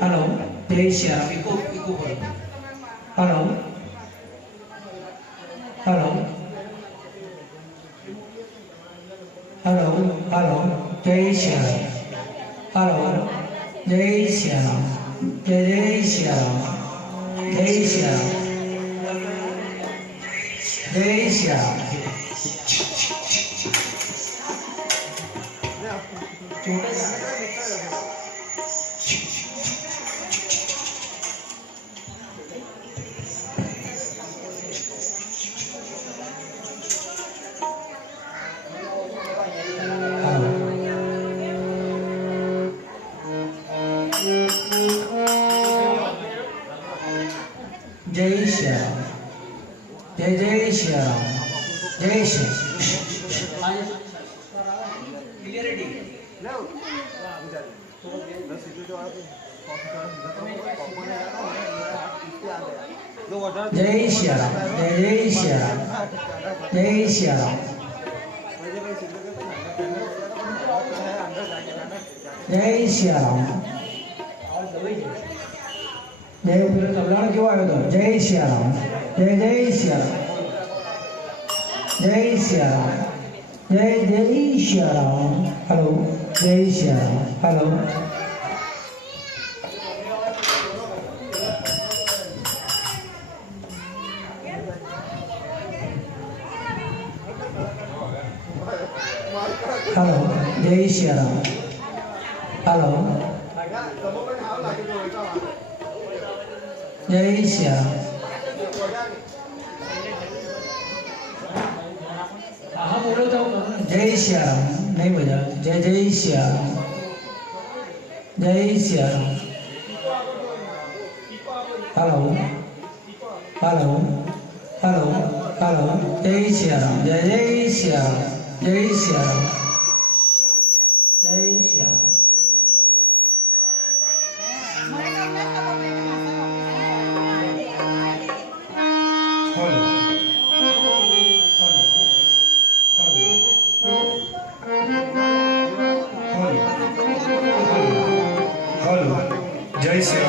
Hello, Malaysia, ikut ikut. Hello, hello, hello, hello, Malaysia, hello, Malaysia, Malaysia, Malaysia, Malaysia. Chúng ta जय श्याम जय जय श्याम जय श्याम जय श्याम जय श्याम जय श्याम जय श्याम देव जय कल्याण क्यों आया Ceará. E aí, daí, Ceará? E aí, Ceará? E aí, daí, Ceará? Alô? E aí, Ceará? Alô? Alô? E aí, Ceará? Alô? E aí, Ceará? જય શ્યામ. નહીં બધા જય જય શ્યામ. જય Shyam. Hello. Hello. Hello. Hello. જય શ્યામ. જય જય શ્યામ. જય શ્યામ. જય શ્યામ. બોલો જય શ્રી